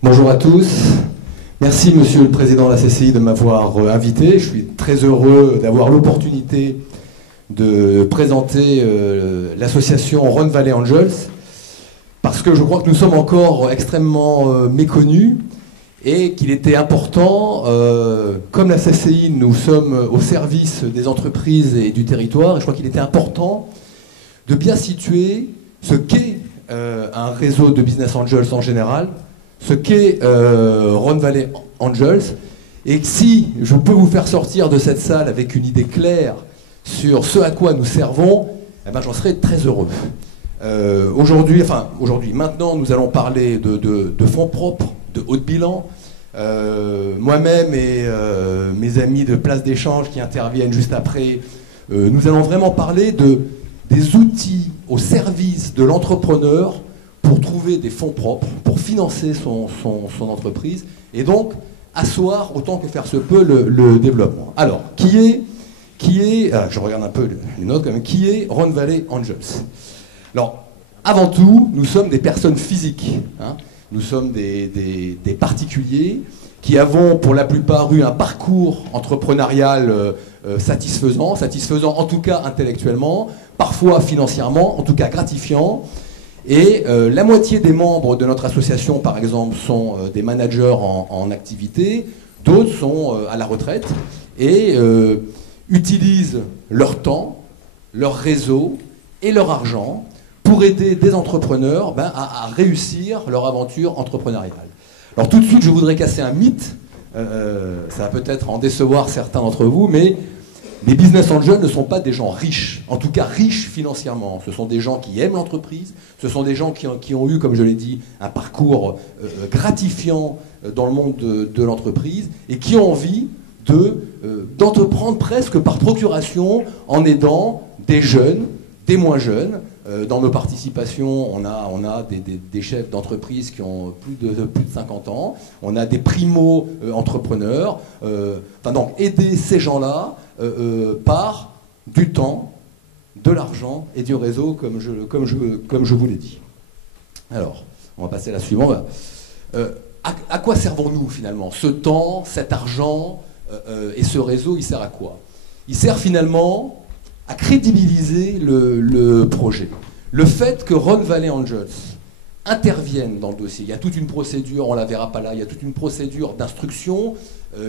Bonjour à tous. Merci Monsieur le Président de la CCI de m'avoir invité. Je suis très heureux d'avoir l'opportunité de présenter l'association Rhône Valley Angels parce que je crois que nous sommes encore extrêmement méconnus et qu'il était important, comme la CCI, nous sommes au service des entreprises et du territoire, et je crois qu'il était important de bien situer ce qu'est un réseau de business angels en général, ce qu'est Rhône Valley Angels, et que si je peux vous faire sortir de cette salle avec une idée claire sur ce à quoi nous servons, eh ben, j'en serai très heureux. Maintenant, nous allons parler de fonds propres, de haut de bilan. Moi-même et mes amis de Place d'Échange qui interviennent juste après, nous allons vraiment parler des outils au service de l'entrepreneur pour trouver des fonds propres, pour financer son entreprise, et donc asseoir autant que faire se peut le développement. Alors, qui est je regarde un peu les notes quand même, qui est Rhône Valley Angels? Alors, avant tout, nous sommes des personnes physiques, hein. Nous sommes des particuliers qui avons pour la plupart eu un parcours entrepreneurial satisfaisant en tout cas intellectuellement, parfois financièrement, en tout cas gratifiant. Et la moitié des membres de notre association, par exemple, sont des managers en activité, d'autres sont à la retraite et utilisent leur temps, leur réseau et leur argent pour aider des entrepreneurs à réussir leur aventure entrepreneuriale. Alors tout de suite, je voudrais casser un mythe, ça va peut-être en décevoir certains d'entre vous, mais les business angels ne sont pas des gens riches, en tout cas riches financièrement. Ce sont des gens qui aiment l'entreprise, ce sont des gens qui ont eu, comme je l'ai dit, un parcours gratifiant dans le monde de l'entreprise et qui ont envie d'entreprendre presque par procuration en aidant des jeunes, des moins jeunes. Dans nos participations, on a des chefs d'entreprise qui ont plus de 50 ans, on a des primo-entrepreneurs. Donc aider ces gens-là par du temps, de l'argent et du réseau, comme je vous l'ai dit. Alors, on va passer à la suivante. À quoi servons-nous finalement? Ce temps, cet argent et ce réseau, il sert à quoi? Il sert finalement à crédibiliser le projet. Le fait que Rhône Valley Angels intervienne dans le dossier, il y a toute une procédure, on ne la verra pas là, il y a toute une procédure d'instruction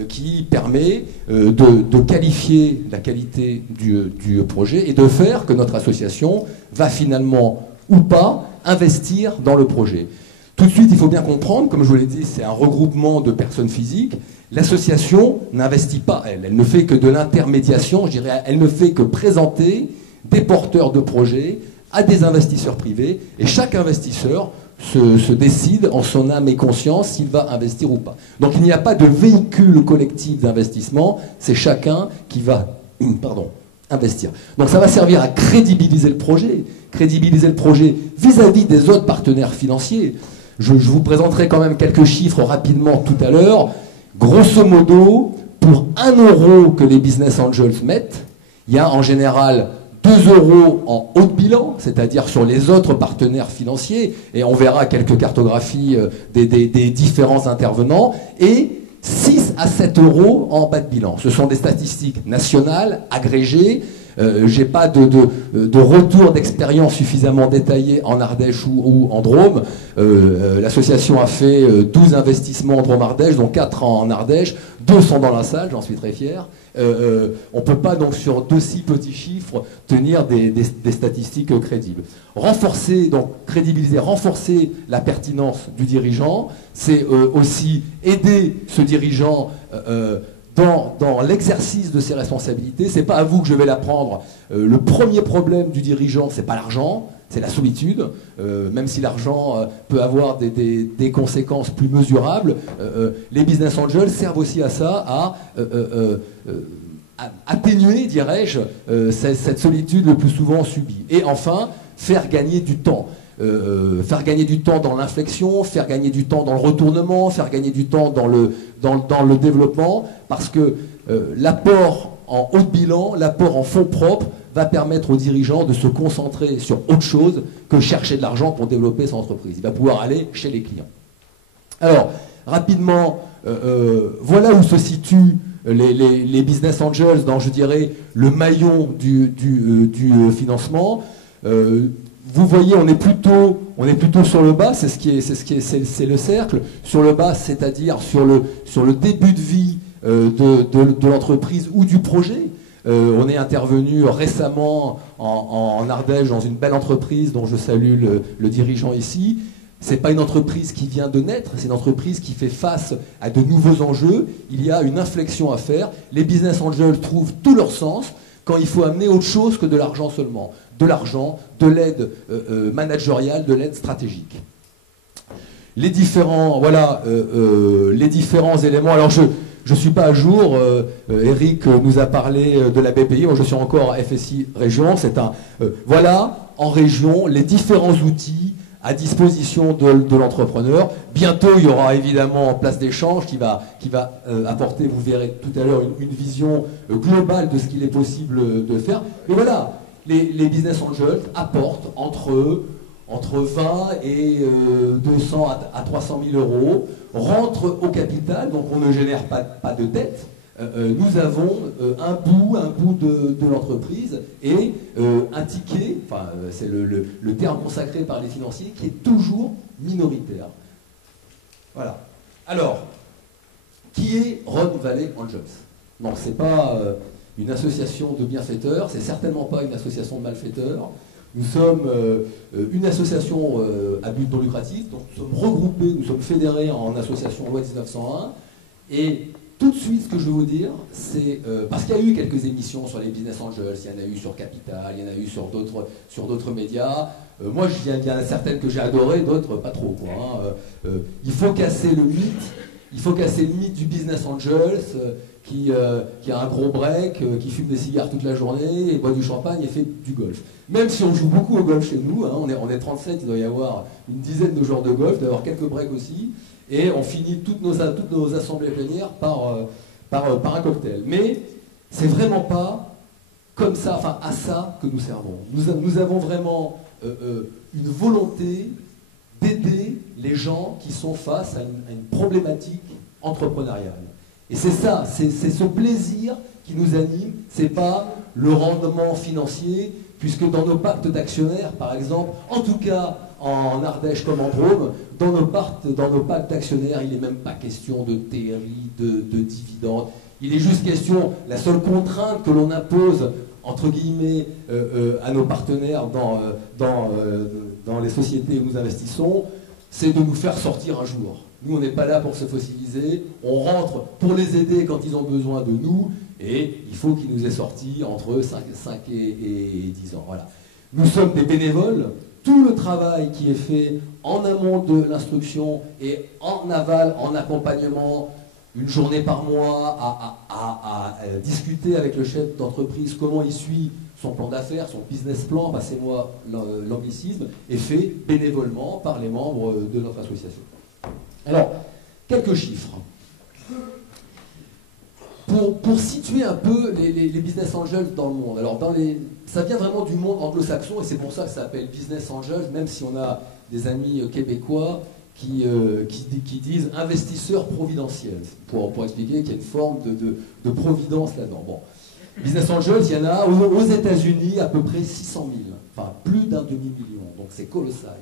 qui permet de qualifier la qualité du projet et de faire que notre association va finalement ou pas investir dans le projet. Tout de suite, il faut bien comprendre, comme je vous l'ai dit, c'est un regroupement de personnes physiques. L'association n'investit pas, elle ne fait que de l'intermédiation, je dirais, elle ne fait que présenter des porteurs de projets à des investisseurs privés, et chaque investisseur se décide en son âme et conscience s'il va investir ou pas. Donc il n'y a pas de véhicule collectif d'investissement, c'est chacun qui va investir. Donc ça va servir à crédibiliser le projet vis-à-vis des autres partenaires financiers. Je vous présenterai quand même quelques chiffres rapidement tout à l'heure. Grosso modo, pour 1 euro que les business angels mettent, il y a en général 2 euros en haut de bilan, c'est-à-dire sur les autres partenaires financiers, et on verra quelques cartographies des différents intervenants, et 6 à 7 euros en bas de bilan. Ce sont des statistiques nationales, agrégées. J'ai pas de retour d'expérience suffisamment détaillé en Ardèche ou en Drôme. L'association a fait 12 investissements en Drôme-Ardèche, dont 4 en Ardèche. 2 sont dans la salle, j'en suis très fier. On ne peut pas donc sur de si petits chiffres tenir des statistiques crédibles. Crédibiliser, renforcer la pertinence du dirigeant, c'est aussi aider ce dirigeant dans l'exercice de ses responsabilités. C'est pas à vous que je vais l'apprendre. Le premier problème du dirigeant, c'est pas l'argent, c'est la solitude. Même si l'argent peut avoir des conséquences plus mesurables, les business angels servent aussi à ça, à atténuer, dirais-je, cette solitude le plus souvent subie. Et enfin, faire gagner du temps. Faire gagner du temps dans l'inflexion, faire gagner du temps dans le retournement, faire gagner du temps dans le développement, parce que l'apport en haut de bilan, l'apport en fonds propres va permettre aux dirigeants de se concentrer sur autre chose que chercher de l'argent pour développer son entreprise. Il va pouvoir aller chez les clients. Alors, rapidement, voilà où se situent les business angels dans, je dirais, le maillon du financement. Vous voyez, on est plutôt sur le bas, c'est le cercle. Sur le bas, c'est-à-dire sur le début de vie de l'entreprise ou du projet. On est intervenu récemment en Ardèche dans une belle entreprise dont je salue le dirigeant ici. Ce n'est pas une entreprise qui vient de naître, c'est une entreprise qui fait face à de nouveaux enjeux. Il y a une inflexion à faire. Les business angels trouvent tout leur sens quand il faut amener autre chose que de l'argent seulement. De l'argent, de l'aide managériale, de l'aide stratégique. Les différents éléments. Alors je ne suis pas à jour. Eric nous a parlé de la BPI. Moi, je suis encore à FSI Région. Voilà, en région, les différents outils à disposition de l'entrepreneur. Bientôt, il y aura évidemment Place d'échange qui va apporter, vous verrez tout à l'heure, une vision globale de ce qu'il est possible de faire. Mais voilà, les business angels apportent entre 20 et 200 à 300 000 euros, rentrent au capital, donc on ne génère pas de dette. Nous avons un bout de l'entreprise et un ticket, enfin c'est le terme consacré par les financiers, qui est toujours minoritaire. Voilà. Alors, qui est Rhône Valley Angels? Non, c'est pas une association de bienfaiteurs, c'est certainement pas une association de malfaiteurs. Nous sommes une association à but non lucratif, donc nous sommes regroupés, nous sommes fédérés en association loi 1901, et tout de suite, ce que je veux vous dire, c'est parce qu'il y a eu quelques émissions sur les business angels, il y en a eu sur Capital, il y en a eu sur d'autres médias. Moi, il y en a certaines que j'ai adorées, d'autres pas trop, quoi, hein. Il faut casser le mythe. Il faut casser le mythe du business angels qui a un gros break, qui fume des cigares toute la journée, et boit du champagne et fait du golf. Même si on joue beaucoup au golf chez nous, hein, on est 37, il doit y avoir une dizaine de joueurs de golf, il doit y avoir quelques breaks aussi. Et on finit toutes nos assemblées plénières par un cocktail. Mais c'est vraiment pas comme ça, enfin à ça que nous servons. Nous avons vraiment une volonté d'aider les gens qui sont face à une problématique entrepreneuriale. Et c'est ça, c'est ce plaisir qui nous anime, c'est pas le rendement financier, puisque dans nos pactes d'actionnaires, par exemple, en tout cas en Ardèche comme en Drôme, dans nos pactes d'actionnaires, il n'est même pas question de TRI, de dividendes. Il est juste question, la seule contrainte que l'on impose, entre guillemets, à nos partenaires dans les sociétés où nous investissons, c'est de nous faire sortir un jour. Nous, on n'est pas là pour se fossiliser, on rentre pour les aider quand ils ont besoin de nous, et il faut qu'ils nous aient sortis entre 5 et 10 ans. Voilà. Nous sommes des bénévoles. Tout le travail qui est fait en amont de l'instruction et en aval, en accompagnement, une journée par mois, à discuter avec le chef d'entreprise comment il suit son plan d'affaires, son business plan, passez-moi l'anglicisme, est fait bénévolement par les membres de notre association. Alors, quelques chiffres. Pour situer un peu les business angels dans le monde. Alors, ça vient vraiment du monde anglo-saxon et c'est pour ça que ça s'appelle business angels, même si on a des amis québécois qui disent investisseurs providentiels, pour expliquer qu'il y a une forme de providence là-dedans. Bon. Business angels, il y en a aux États-Unis à peu près 600 000, enfin plus d'un demi-million, donc c'est colossal.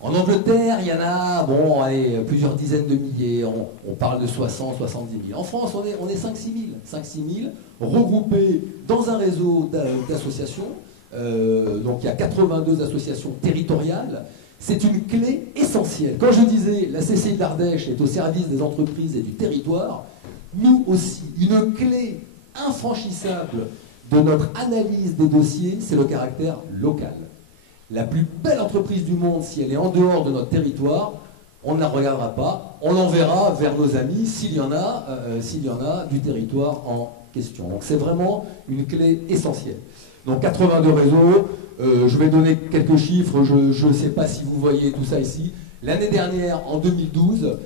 En Angleterre, il y en a, bon, allez, plusieurs dizaines de milliers, on parle de 60, 70 000. En France, on est 5-6 000, regroupés dans un réseau d'associations. Donc il y a 82 associations territoriales. C'est une clé essentielle. Quand je disais la CCI d'Ardèche est au service des entreprises et du territoire, nous aussi, une clé infranchissable de notre analyse des dossiers, c'est le caractère local. La plus belle entreprise du monde, si elle est en dehors de notre territoire, on ne la regardera pas, on l'enverra vers nos amis s'il y en a du territoire en question. Donc c'est vraiment une clé essentielle. Donc 82 réseaux, je vais donner quelques chiffres, je ne sais pas si vous voyez tout ça ici. L'année dernière, en 2012,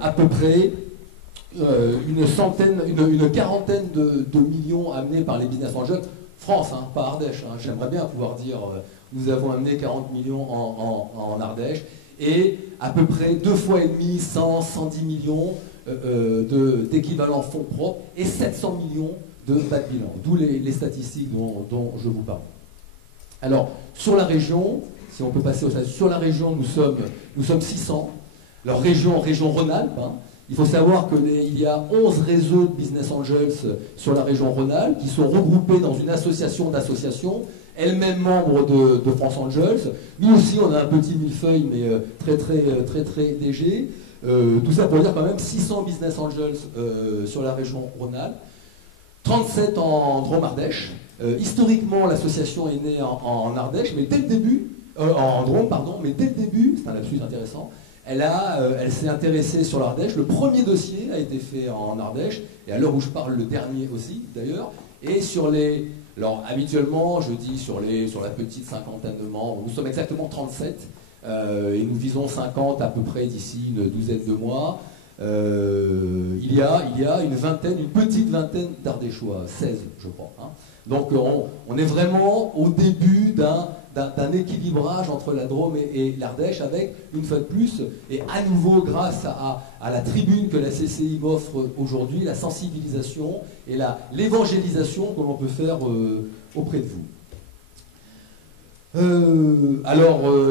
à peu près une quarantaine de millions amenés par les business angels. France, hein, pas Ardèche. Hein. J'aimerais bien pouvoir dire nous avons amené 40 millions en Ardèche. et à peu près 2,5 fois 110 millions d'équivalents fonds propres et 700 millions de bas de bilan, d'où les statistiques dont je vous parle. Alors, sur la région, si on peut passer sur la région, nous sommes 600. Alors, région Rhône-Alpes, hein. Il faut savoir qu'il y a 11 réseaux de business angels sur la région Rhône-Alpes qui sont regroupés dans une association d'associations, elles-mêmes membres de France Angels. Nous aussi, on a un petit millefeuille, mais très léger. Tout ça pour dire quand même 600 business angels sur la région Rhône-Alpes, 37 en Drôme-Ardèche. Historiquement, l'association est née en Ardèche, mais dès le début, en Drôme, pardon, mais dès le début, c'est un lapsus intéressant, elle s'est intéressée sur l'Ardèche. Le premier dossier a été fait en Ardèche, et à l'heure où je parle, le dernier aussi, d'ailleurs. Et alors habituellement, je dis sur la petite cinquantaine de membres, nous sommes exactement 37, et nous visons 50 à peu près d'ici une douzaine de mois. Il y a une petite vingtaine d'Ardéchois, 16 je crois. Hein. Donc on est vraiment au début d'un équilibrage entre la Drôme et l'Ardèche, avec, une fois de plus, et à nouveau grâce à la tribune que la CCI m'offre aujourd'hui, la sensibilisation et l'évangélisation que l'on peut faire auprès de vous.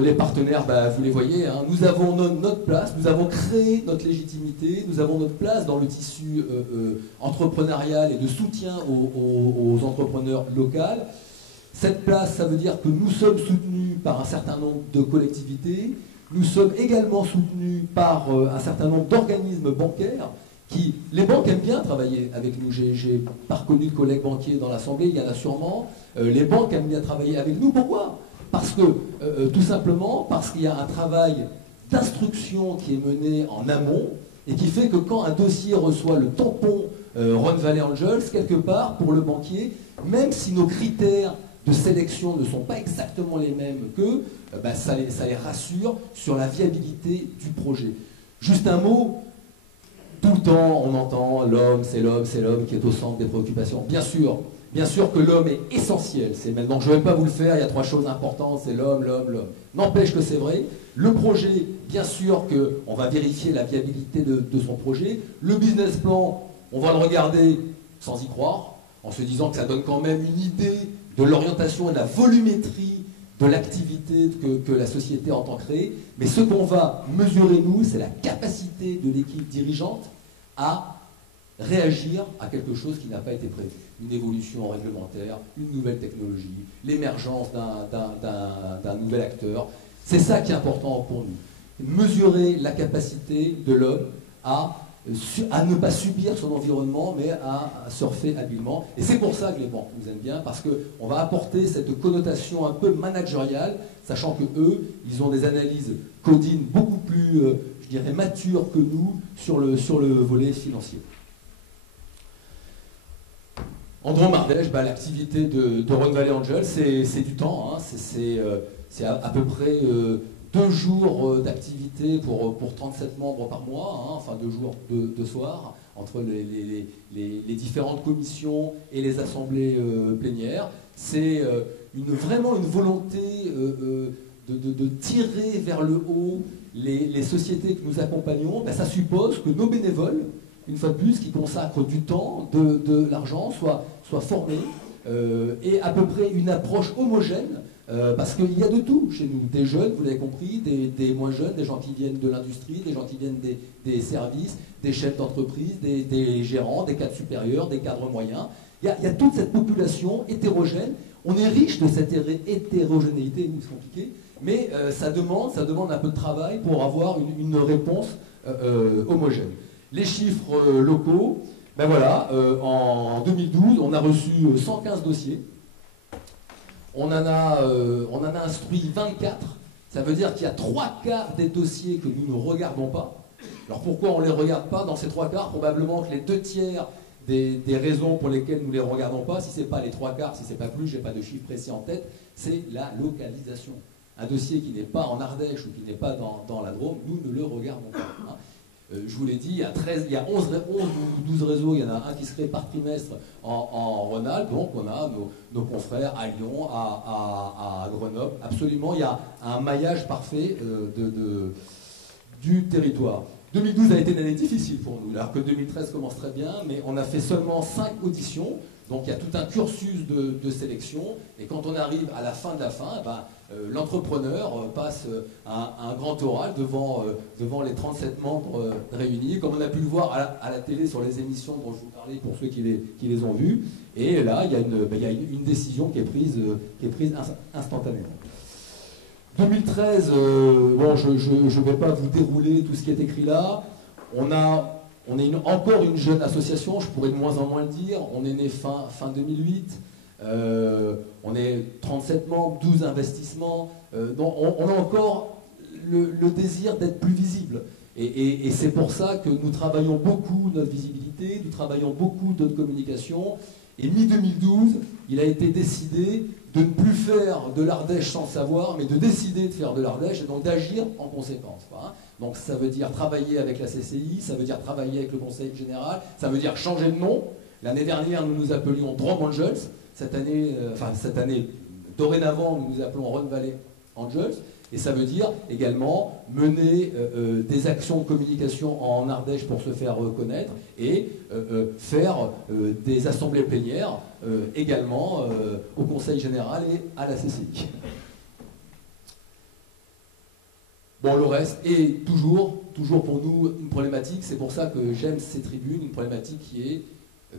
Les partenaires, vous les voyez, hein, nous avons notre place, nous avons créé notre légitimité, nous avons notre place dans le tissu entrepreneurial et de soutien aux entrepreneurs locaux. Cette place, ça veut dire que nous sommes soutenus par un certain nombre de collectivités, nous sommes également soutenus par un certain nombre d'organismes bancaires. Les banques aiment bien travailler avec nous. J'ai pas reconnu de collègues banquiers dans l'Assemblée, il y en a sûrement. Les banques aiment bien travailler avec nous. Pourquoi ? Tout simplement parce qu'il y a un travail d'instruction qui est mené en amont et qui fait que quand un dossier reçoit le tampon Rhône Valley Angels, quelque part, pour le banquier, même si nos critères de sélection ne sont pas exactement les mêmes qu'eux, ça les rassure sur la viabilité du projet. Juste un mot. Tout le temps, on entend l'homme qui est au centre des préoccupations. Bien sûr que l'homme est essentiel. Donc je ne vais pas vous le faire, il y a 3 choses importantes, c'est l'homme. N'empêche que c'est vrai. Le projet, bien sûr qu'on va vérifier la viabilité de son projet. Le business plan, on va le regarder sans y croire, en se disant que ça donne quand même une idée de l'orientation et de la volumétrie de l'activité que la société entend créer. Mais ce qu'on va mesurer, nous, c'est la capacité de l'équipe dirigeante à réagir à quelque chose qui n'a pas été prévu. Une évolution réglementaire, une nouvelle technologie, l'émergence d'un nouvel acteur. C'est ça qui est important pour nous. Mesurer la capacité de l'homme à ne pas subir son environnement, mais à surfer habilement. Et c'est pour ça que les banques nous aiment bien, parce qu'on va apporter cette connotation un peu managériale, sachant que eux, ils ont des analyses codines beaucoup plus, je dirais, matures que nous sur le volet financier. En Drôme-Ardèche, l'activité de Rhône Valley Angels, c'est du temps, hein, c'est à peu près 2 jours d'activité pour 37 membres par mois, hein, enfin 2 jours, 2 soirs, entre les différentes commissions et les assemblées plénières. C'est vraiment une volonté de tirer vers le haut les sociétés que nous accompagnons. Ça suppose que nos bénévoles, une fois de plus, qui consacrent du temps, de l'argent, soient formés et à peu près une approche homogène. Parce qu'il y a de tout chez nous, des jeunes, vous l'avez compris, des moins jeunes, des gens qui viennent de l'industrie, des gens qui viennent des services, des chefs d'entreprise, des gérants, des cadres supérieurs, des cadres moyens. Il y a toute cette population hétérogène. On est riche de cette hétérogénéité, c'est compliqué, mais ça demande un peu de travail pour avoir une réponse homogène. Les chiffres locaux, en 2012, on a reçu 115 dossiers. On en a instruit 24. Ça veut dire qu'il y a 3/4 des dossiers que nous ne regardons pas. Alors pourquoi on ne les regarde pas dans ces 3/4? Probablement que les 2/3 des raisons pour lesquelles nous ne les regardons pas, si ce n'est pas les 3/4, si ce n'est pas plus, je n'ai pas de chiffre précis en tête, c'est la localisation. Un dossier qui n'est pas en Ardèche ou qui n'est pas dans la Drôme, nous ne le regardons pas. Hein. Je vous l'ai dit, il y a 11 ou 12 réseaux, il y en a un qui se crée par trimestre en Rhône-Alpes, donc on a nos confrères à Lyon, à Grenoble. Absolument, il y a un maillage parfait du territoire. 2012 a été une année difficile pour nous, alors que 2013 commence très bien, mais on a fait seulement 5 auditions, donc il y a tout un cursus de sélection, et quand on arrive à la fin de la fin, l'entrepreneur passe un grand oral devant les 37 membres réunis, comme on a pu le voir à la télé sur les émissions dont je vous parlais pour ceux qui les ont vues, et là il y a une décision qui est prise instantanément. 2013, bon, je ne vais pas vous dérouler tout ce qui est écrit là. On est encore une jeune association, je pourrais de moins en moins le dire. On est né fin 2008. On est 37 membres, 12 investissements. Donc on a encore le désir d'être plus visible. Et c'est pour ça que nous travaillons beaucoup notre visibilité, nous travaillons beaucoup notre communication. Et mi-2012, il a été décidé de ne plus faire de l'Ardèche sans le savoir, mais de décider de faire de l'Ardèche et donc d'agir en conséquence. Hein. Donc ça veut dire travailler avec la CCI, ça veut dire travailler avec le Conseil général, ça veut dire changer de nom. L'année dernière, nous nous appelions Drôme Angels. Cette année, dorénavant, nous nous appelons Rhône Valley Angels. Et ça veut dire également mener des actions de communication en Ardèche pour se faire reconnaître et faire des assemblées plénières également au Conseil général et à la CCI. Bon, le reste est toujours pour nous une problématique. C'est pour ça que j'aime ces tribunes, une problématique qui est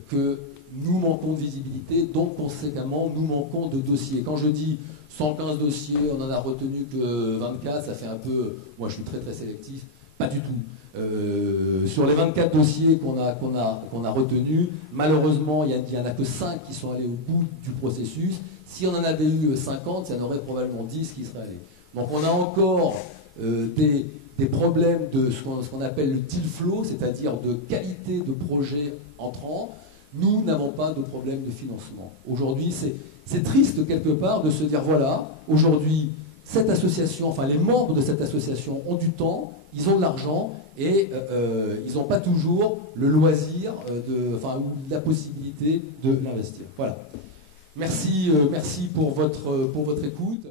que nous manquons de visibilité, donc conséquemment nous manquons de dossiers. Quand je dis 115 dossiers, on n'en a retenu que 24, ça fait un peu... Moi je suis très sélectif, pas du tout. Sur les 24 dossiers qu'on a retenus, malheureusement il n'y en a que 5 qui sont allés au bout du processus. Si on en avait eu 50, il y en aurait probablement 10 qui seraient allés. Donc on a encore des problèmes de ce qu'on appelle le deal flow, c'est-à-dire de qualité de projet entrant. Nous n'avons pas de problème de financement. Aujourd'hui, c'est triste quelque part de se dire, voilà, aujourd'hui, cette association, enfin les membres de cette association ont du temps, ils ont de l'argent et ils n'ont pas toujours le loisir, ou la possibilité de l'investir. Voilà. Merci pour votre écoute.